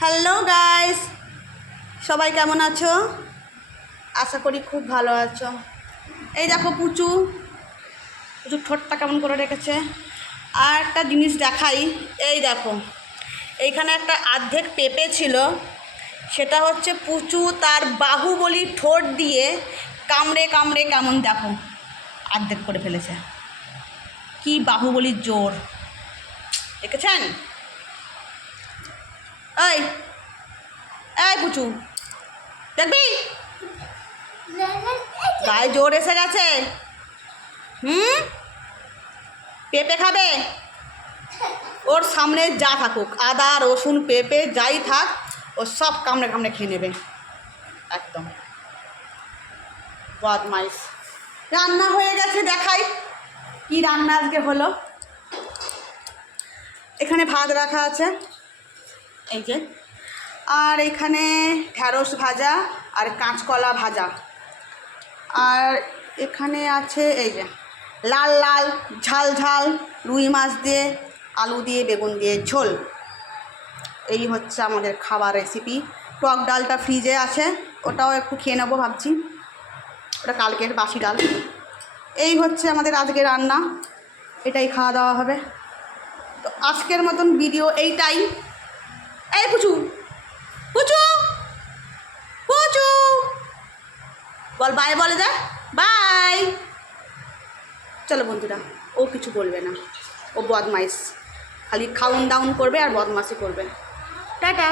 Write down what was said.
Hello guys, সবাই কেমন আছো? আশা করি খুব ভালো আছো। এই দেখো পুচু পুচু ঠোঁটটা কেমন করে রেখেছে। আর একটা জিনিস দেখাই, এই দেখো এইখানে একটা অর্ধেক পেঁপে ছিল, সেটা হচ্ছে পুচু তার বাহুবলী ঠোঁট দিয়ে কামড়ে কামড়ে কেমন দেখো অর্ধেক করে ফেলেছে। কি বাহুবলীর জোর দেখেছেন? এই এই পুচু দেখবি গায়ে জোর এসে গেছে। পেঁপে খাবে? ওর সামনে যা থাকুক, আদা রসুন পেঁপে যাই থাক, ও সব কামড়ে কামড়ে খেয়ে নেবে। একদম বদমাইশ। রান্না হয়ে গেছে, দেখাই কি রান্না আজকে হলো। এখানে ভাত রাখা আছে, এই যে, আর এখানে ঢ্যাঁড়স ভাজা আর কাঁচকলা ভাজা, আর এখানে আছে এই যে লাল লাল ঝাল ঝাল রুই মাছ দিয়ে আলু দিয়ে বেগুন দিয়ে ঝোল। এই হচ্ছে আমাদের খাবার রেসিপি। টক ডালটা ফ্রিজে আছে, ওটাও একটু খেয়ে নেবো ভাবছি, ওটা কালকের বাসি ডাল। এই হচ্ছে আমাদের আজকে রান্না, এটাই খাওয়া দাওয়া হবে। তো আজকের মতন ভিডিও এইটাই। এই পুচু পুচু পুচু বল বাই, বলে দে বাই। চলো বন্ধুরা, ও কিছু বলবে না, ও বদমাইশ, খালি খাউন দাউন করবে আর বদমাশি করবে। টাটা।